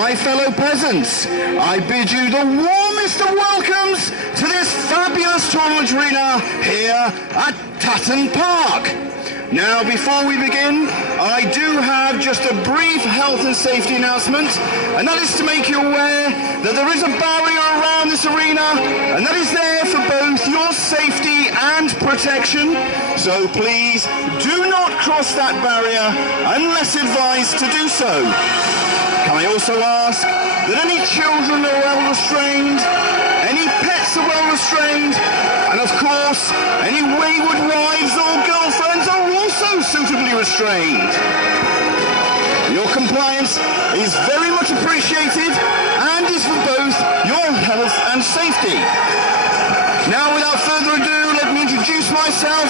my fellow peasants, I bid you the warmest of welcomes to this fabulous tournament arena here at Tatton Park. Now, before we begin, I do have just a brief health and safety announcement, and that is to make you aware that there is a barrier around this arena, and that is there for both your safety and protection. So please do not cross that barrier unless advised to do so. Can I also ask that any children are well restrained, any pets are well restrained, and of course any wayward wives or girlfriends are also suitably restrained. Your compliance is very much appreciated and is for both your health and safety. Now, without further ado, let me introduce myself.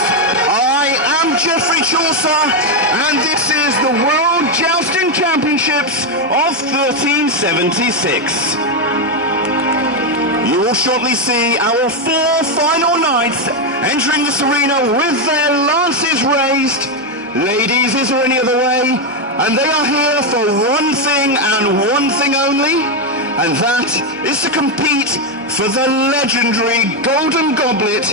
I am Geoffrey Chaucer, and this is the World Jousting Championships of 1376. You will shortly see our 4 final knights entering this arena with their lances raised. Ladies, is there any other way? And they are here for one thing and one thing only, and that is to compete for the legendary Golden Goblet,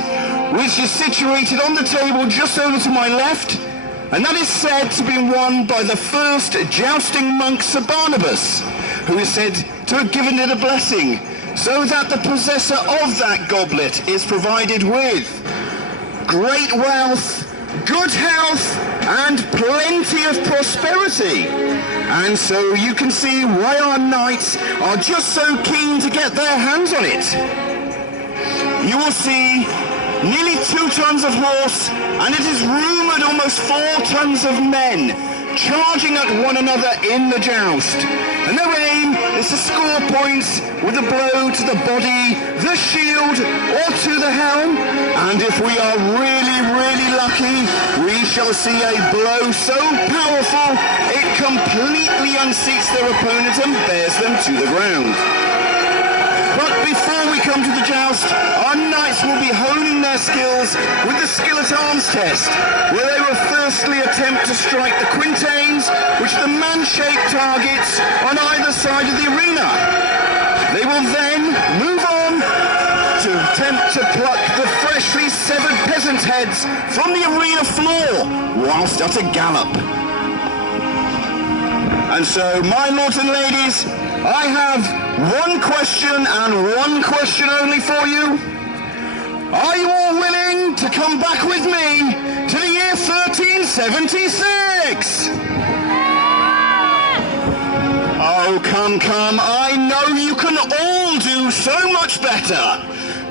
which is situated on the table just over to my left, and that is said to be won by the first jousting monk, Sir Barnabas, who is said to have given it a blessing, so that the possessor of that goblet is provided with great wealth, good health, and plenty of prosperity. And so you can see why our knights are just so keen to get their hands on it. You will see nearly 2 tons of horse, and it is rumoured almost 4 tons of men charging at one another in the joust. And their aim is to score points with a blow to the body, the shield, or to the helm. And if we are really, really lucky, we shall see a blow so powerful it completely unseats their opponent and bears them to the ground. But before we come to the joust, our knights will be honing their skills with the skill at arms test, where they will firstly attempt to strike the quintains, which are the man-shaped targets on either side of the arena. They will then move on to attempt to pluck the freshly severed peasant heads from the arena floor whilst at a gallop. And so, my lords and ladies, I have one question and one question only for you. Are you all willing to come back with me to the year 1376? Oh, come, I know you can all do so much better.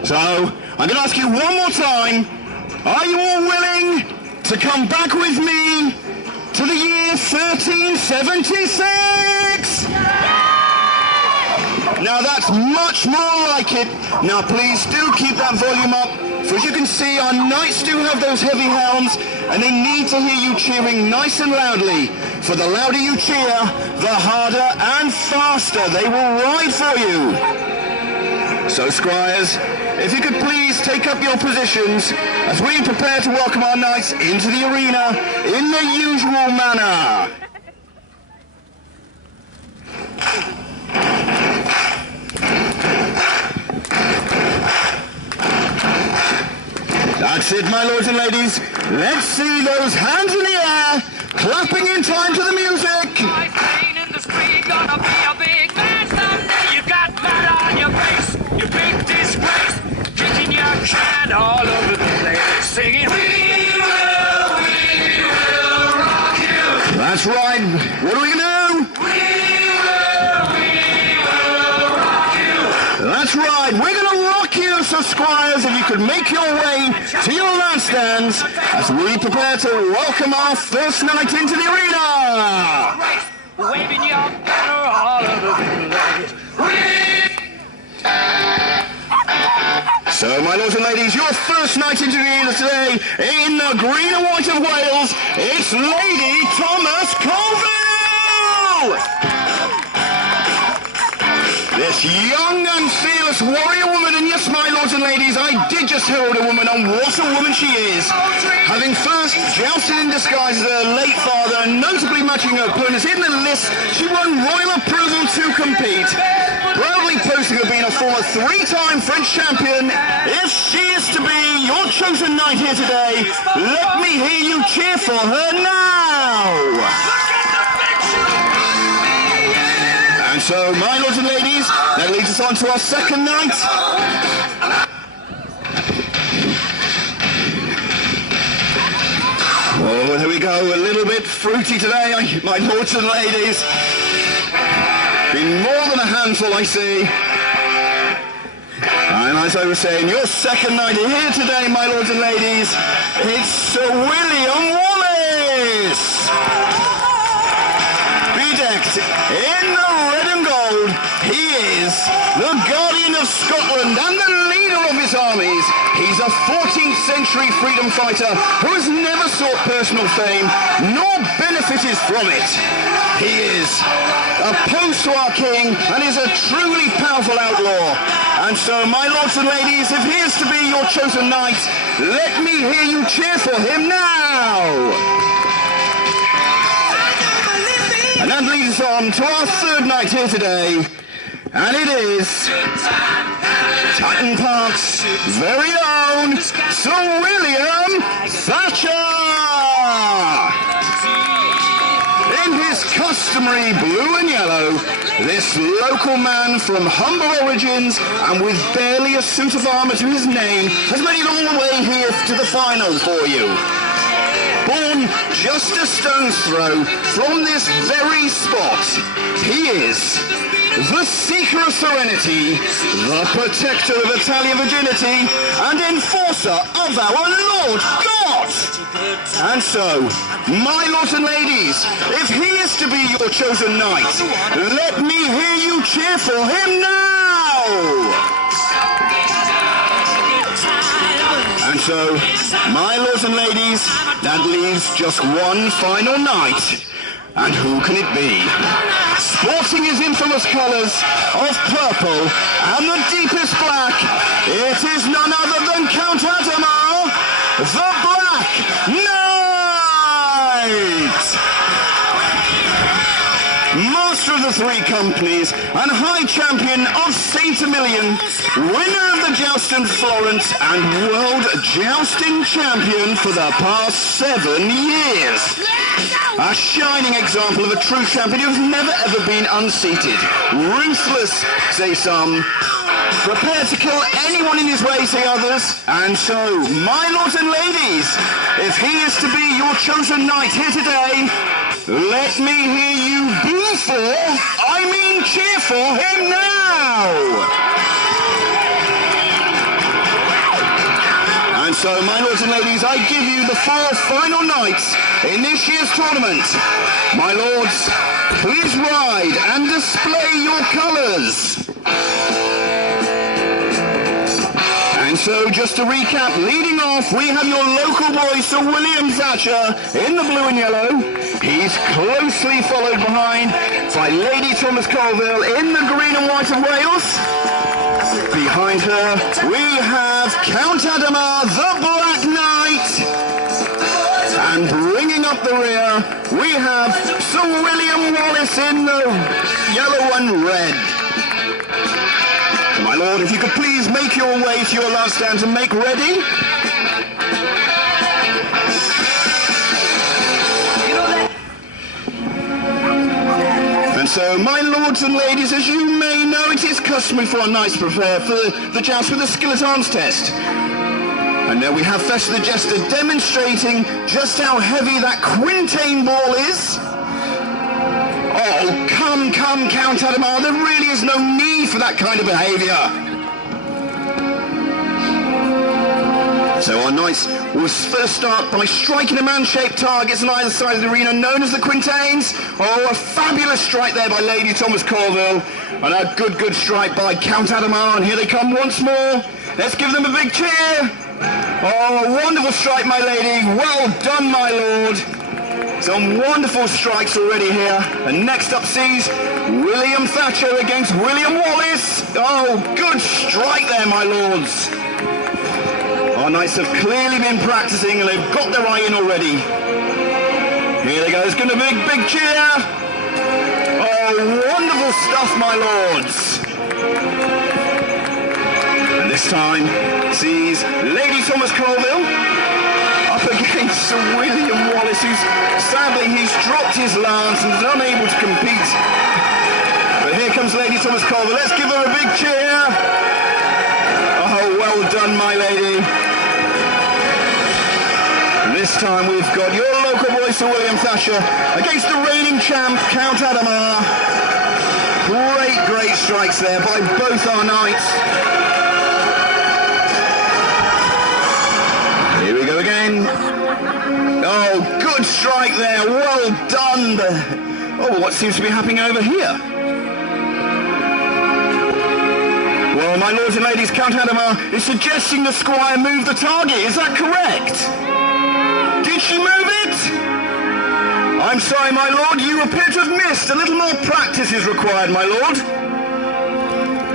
So, I'm going to ask you one more time. Are you all willing to come back with me to the year 1376? Now that's much more like it. Now please do keep that volume up, for as you can see, our knights do have those heavy helms, and they need to hear you cheering nice and loudly. For the louder you cheer, the harder and faster they will ride for you. So squires, if you could please take up your positions as we prepare to welcome our knights into the arena in the usual manner. That's it, my lords and ladies. Let's see those hands in the air, clapping in time to the music. In the street, gonna be a big man someday. You got mud on your face, you big disgrace, kicking your can all over the place, singing, we will rock you. That's right. What are we gonna do? We will rock you. That's right. We're gonna rock you. So squires, if you could make your way to your landstands as we prepare to welcome our first knight into the arena. Waving your banner all over the place. So, my lords and ladies, your first knight into the arena today in the green and white of Wales, it's Lady Thomas Colville! This young and fearless warrior woman, and yes, my lords and ladies, I did just herald a woman on what a woman she is. Having first jousted in disguise as her late father, and notably matching her opponents in the list, she won royal approval to compete. Proudly posting her being a former three-time French champion, if she is to be your chosen knight here today, let me hear you cheer for her now! And so, my lords and ladies, that leads us on to our second night. Oh, there we go, a little bit fruity today, my lords and ladies. Been more than a handful, I see. And as I was saying, your second night here today, my lords and ladies, it's Sir William Wallace! Bedecked in the red and gold, he is the guardian of Scotland and the leader of his armies. He's a 14th century freedom fighter who has never sought personal fame nor benefited from it. He is opposed to our king and is a truly powerful outlaw. And so, my lords and ladies, if he is to be your chosen knight, let me hear you cheer for him now! And that leads us on to our third night here today, and it is Tatton Park's very own Sir William Thatcher! In his customary blue and yellow, this local man from humble origins and with barely a suit of armour to his name has made it all the way here to the final for you. Born just a stone's throw from this very spot, he is the seeker of serenity, the protector of Italian virginity, and enforcer of our Lord God. And so, my lords and ladies, if he is to be your chosen knight, let me hear you cheer for him now! And so, my lords and ladies, that leaves just one final night. And who can it be? Sporting his infamous colours of purple and the deepest black, it is none other than Count Adamar, the Black Knight! Master of the three companies and high champion of Saint Emilion, winner of the Joust in Florence and world jousting champion for the past 7 years. A shining example of a true champion who's never ever been unseated. Ruthless, say some. Prepared to kill anyone in his way, say others. And so, my lords and ladies, if he is to be your chosen knight here today, let me hear you boo for, I mean cheer for him now! And so, my lords and ladies, I give you the 4 final nights in this year's tournament. My lords, please ride and display your colours. And so, just to recap, leading off, we have your local boy, Sir William Thatcher, in the blue and yellow. He's closely followed behind by Lady Thomas Colville in the green and white of Wales. Behind her, we have Count Adamar, the Black Knight. And bringing up the rear, we have Sir William Wallace in the yellow and red. My lord, if you could please make your way to your last stand and make ready. And so, my lords and ladies, as you may know, it is customary for our knights to prepare for the joust with a skill at arms test. And there we have Fester the Jester demonstrating just how heavy that quintain ball is. Oh, come, Count Adamar, there really is no need for that kind of behaviour. So our knights will first start by striking the man-shaped targets on either side of the arena, known as the quintains. Oh, a fabulous strike there by Lady Thomas Colville. And a good strike by Count Adamar. And here they come once more. Let's give them a big cheer. Oh, a wonderful strike, my lady. Well done, my lord. Some wonderful strikes already here. And next up sees William Thatcher against William Wallace. Oh, good strike there, my lords. Our knights have clearly been practicing and they've got their eye in already. Here they go, it's going to be a big cheer. Oh, wonderful stuff, my lords. And this time sees Lady Thomas Colville up against Sir William Wallace, who's sadly he's dropped his lance and is unable to compete. But here comes Lady Thomas Colville. Let's give her a big cheer. Oh, well done, my lady. This time we've got your local boy, Sir William Thatcher, against the reigning champ, Count Adamar. Great strikes there by both our knights. Here we go again. Oh, good strike there. Well done. Oh, what seems to be happening over here? Well, my lords and ladies, Count Adamar is suggesting the squire move the target. Is that correct? Did she move it? I'm sorry, my lord, you appear to have missed. A little more practice is required, my lord.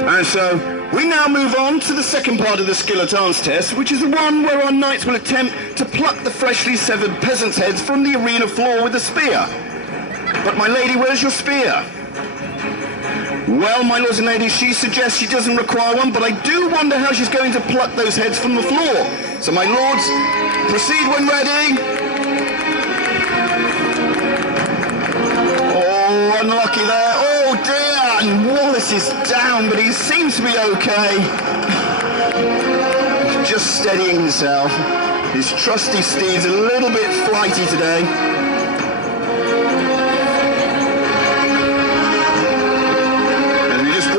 And so, we now move on to the second part of the skill at arms test, which is the one where our knights will attempt to pluck the freshly severed peasants' heads from the arena floor with a spear. But my lady, where's your spear? Well, my lords and ladies, she suggests she doesn't require one, but I do wonder how she's going to pluck those heads from the floor. So, my lords, proceed when ready. Oh, unlucky there. Oh, dear. And Wallace is down, but he seems to be okay. He's just steadying himself. His trusty steed's a little bit flighty today.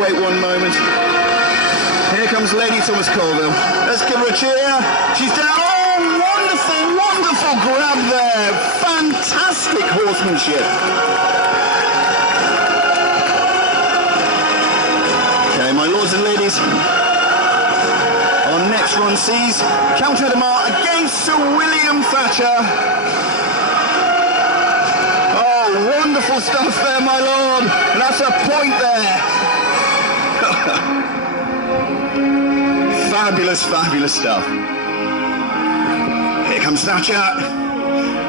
Wait one moment. Here comes Lady Thomas Colville. Let's give her a cheer. She's down. Oh, wonderful grab there. Fantastic horsemanship. Okay, my lords and ladies, our next run sees Count Adamar against Sir William Thatcher. Oh, wonderful stuff there, my lord. And that's a point there. Fabulous stuff. Here comes Thatcher.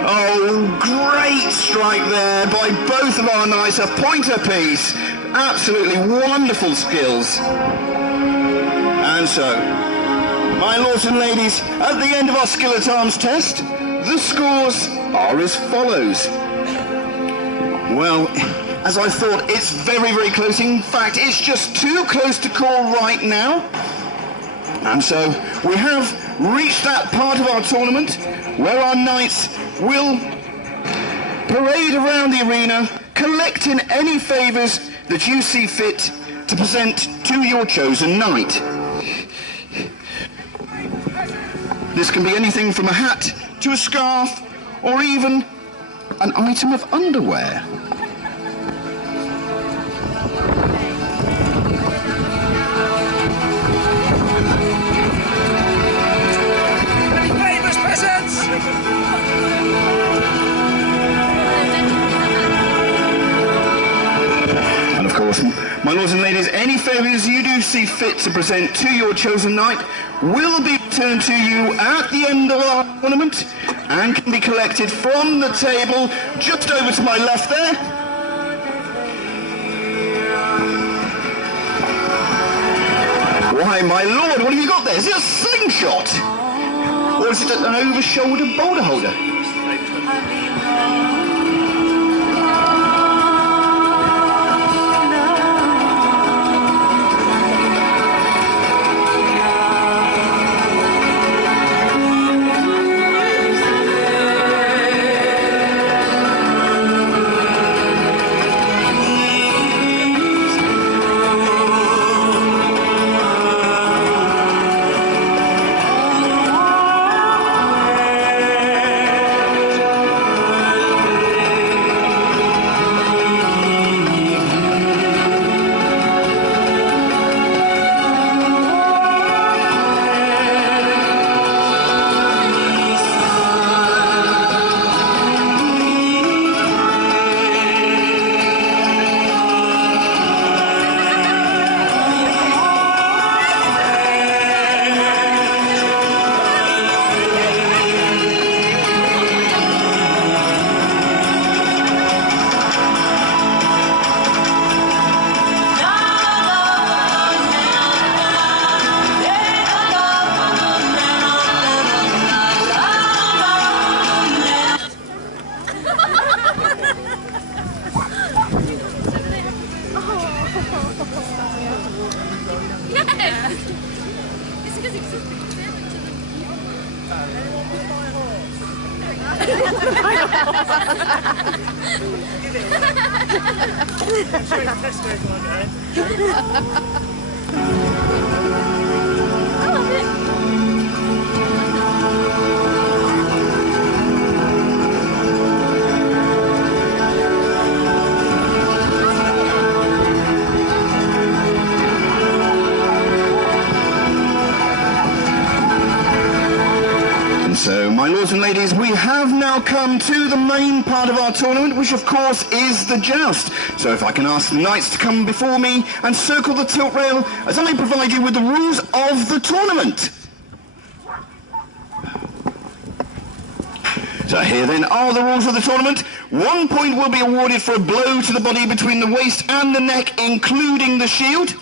Oh, great strike there by both of our knights, a point apiece. Absolutely wonderful skills. And so, my lords and ladies, at the end of our skill at arms test, the scores are as follows. Well, as I thought, it's very close. In fact, it's just too close to call right now. And so we have reached that part of our tournament where our knights will parade around the arena, collecting any favours that you see fit to present to your chosen knight. This can be anything from a hat to a scarf or even an item of underwear. And of course, my lords and ladies, any favours you do see fit to present to your chosen knight will be returned to you at the end of our tournament and can be collected from the table just over to my left there. Why, my lord, what have you got there? Is it a slingshot? Or is it an over-shoulder boulder holder? So, my lords and ladies, we have now come to the main part of our tournament, which of course is the joust. So if I can ask the knights to come before me and circle the tilt rail as I provide you with the rules of the tournament. So here then are the rules of the tournament. 1 point will be awarded for a blow to the body between the waist and the neck, including the shield.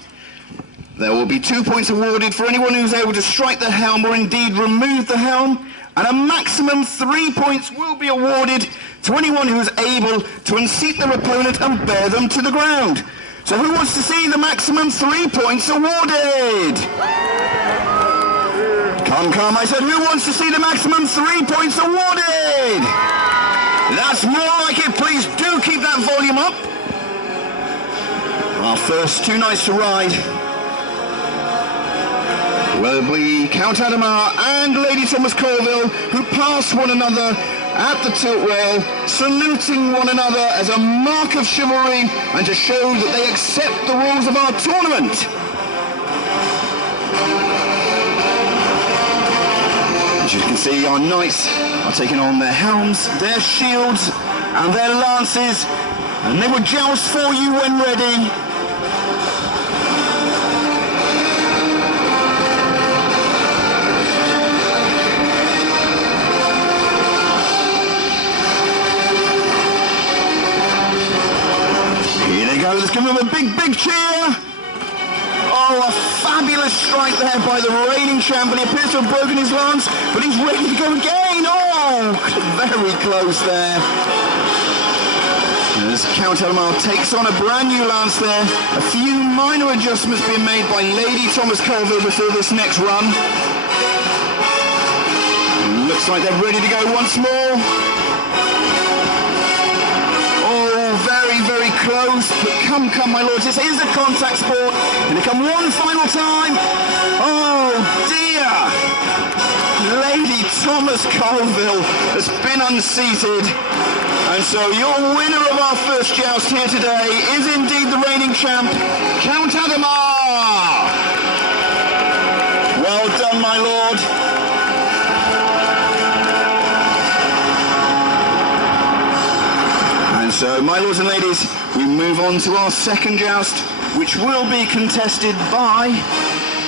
There will be 2 points awarded for anyone who's able to strike the helm or indeed remove the helm. And a maximum 3 points will be awarded to anyone who is able to unseat their opponent and bear them to the ground. So who wants to see the maximum 3 points awarded? Come, I said, who wants to see the maximum 3 points awarded? That's more like it, please do keep that volume up. Our first 2 knights to ride will be Count Adamar and Lady Thomas Colville, who pass one another at the tilt rail, saluting one another as a mark of chivalry and to show that they accept the rules of our tournament. As you can see, our knights are taking on their helms, their shields and their lances, and they will joust for you when ready. Let's give him a big cheer. Oh, a fabulous strike there by the reigning champion. He appears to have broken his lance, but he's ready to go again. Oh, very close there. As Count Elmar takes on a brand new lance there. A few minor adjustments being made by Lady Thomas Colville before this next run. Looks like they're ready to go once more. Very close, but come, my lords, this is a contact sport. Going to come one final time. Oh dear! Lady Thomas Colville has been unseated. And so your winner of our first joust here today is indeed the reigning champ, Count Adamar. Well done, my lord. So, my lords and ladies, we move on to our second joust, which will be contested by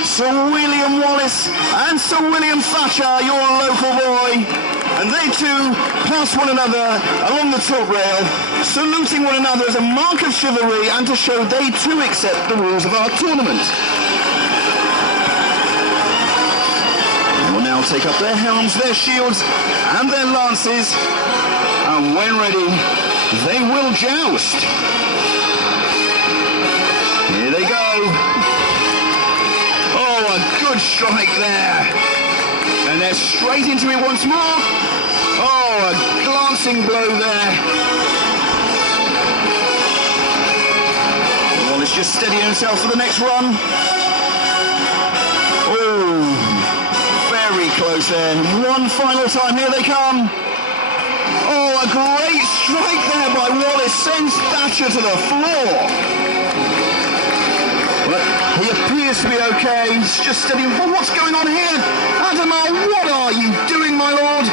Sir William Wallace and Sir William Thatcher, your local boy. And they too pass one another along the tilt rail, saluting one another as a mark of chivalry and to show they too accept the rules of our tournament. They will now take up their helms, their shields and their lances, and when ready, they will joust. Here they go. Oh, a good strike there. And they're straight into it once more. Oh, a glancing blow there. Wallace just steadying himself for the next run. Oh, very close there. One final time, here they come. Oh, a great strike there by Wallace, sends Thatcher to the floor. But he appears to be okay, he's just steadying. Well, what's going on here? Adamar, what are you doing, my lord?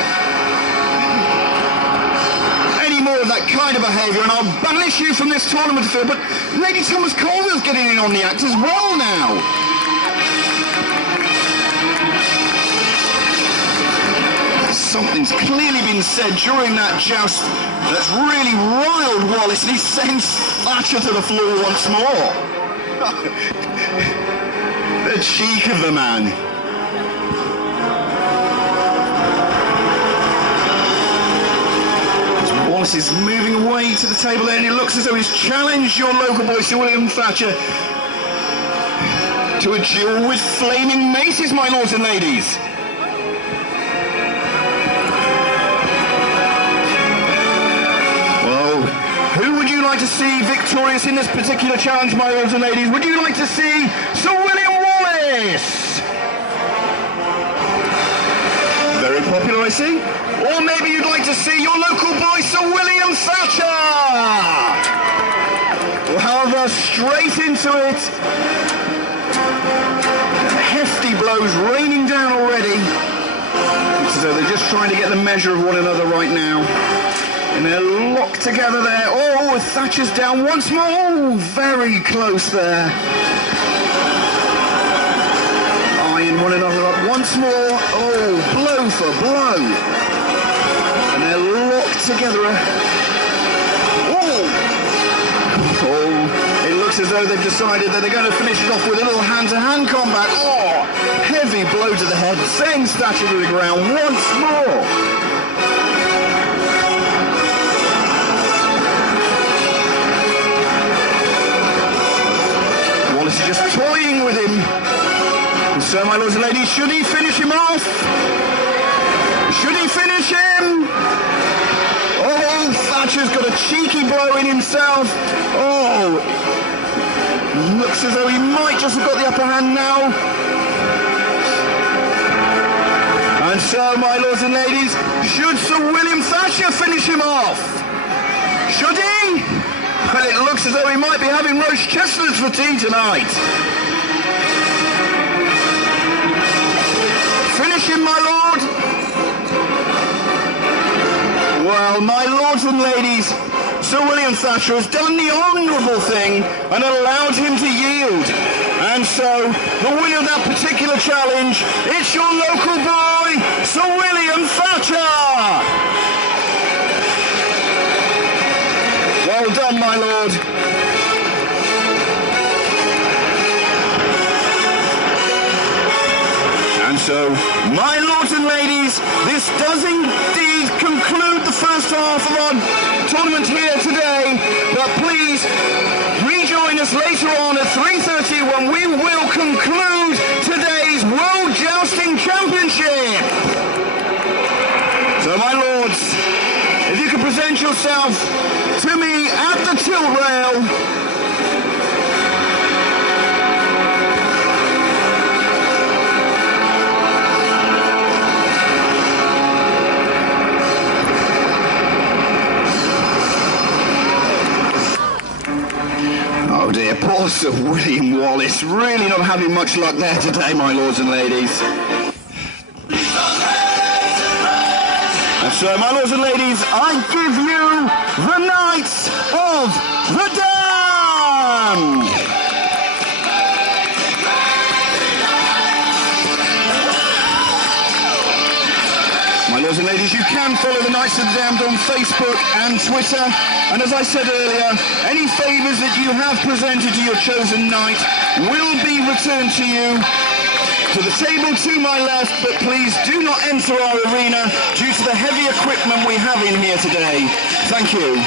Any more of that kind of behaviour and I'll banish you from this tournament, Phil. But Lady Thomas Colville's getting in on the act as well now. Something's clearly been said during that joust that's really riled Wallace, and he sends Thatcher to the floor once more. The cheek of the man. As Wallace is moving away to the table there, and it looks as though he's challenged your local boy, Sir William Thatcher. to a duel with flaming maces, my lords and ladies. Well, who would you like to see victorious in this particular challenge, my lords and ladies? Would you like to see Sir William Wallace? Very popular, I see. Or maybe you'd like to see your local boy, Sir William Thatcher. Well, they're straight into it. Hefty blows raining down already. Looks as though they're just trying to get the measure of one another right now. And they're locked together there. Oh, Thatcher's down once more. Oh, very close there. Eyeing one another up once more. Oh, blow for blow. And they're locked together. Oh, it looks as though they've decided that they're going to finish it off with a little hand-to-hand combat. Oh, heavy blow to the head, sends Thatcher to the ground once more. Wallace is just toying with him. And so, my lords and ladies, should he finish him off? Should he finish him? Oh, Thatcher's got a cheeky blow in himself. Oh, looks as though he might just have got the upper hand now. And so, my lords and ladies, should Sir William Thatcher finish him off? Should he? Well, it looks as though he might be having roast chestnuts for tea tonight. Finish him, my lord. Well, my lords and ladies, Sir William Thatcher has done the honourable thing and allowed him to yield. And so, the winner of that particular challenge, it's your local boy, Sir William Thatcher! Well done, my lord. And so, my lords and ladies, this does indeed conclude the first half of our tournament here today. But please, rejoin us later on at 3:30 when we will conclude today's World Jousting Championship. So, my lords, if you could present yourself to me at the tilt rail. Oh dear, poor Sir William Wallace, really not having much luck there today, my lords and ladies. And so, my lords and ladies, I give you the Knights of the Dam! My lords and ladies, you can follow the Knights of the Damned on Facebook and Twitter. And as I said earlier, any favours that you have presented to your chosen knight will be returned to you. To the table to my left, but please do not enter our arena due to the heavy equipment we have in here today. Thank you.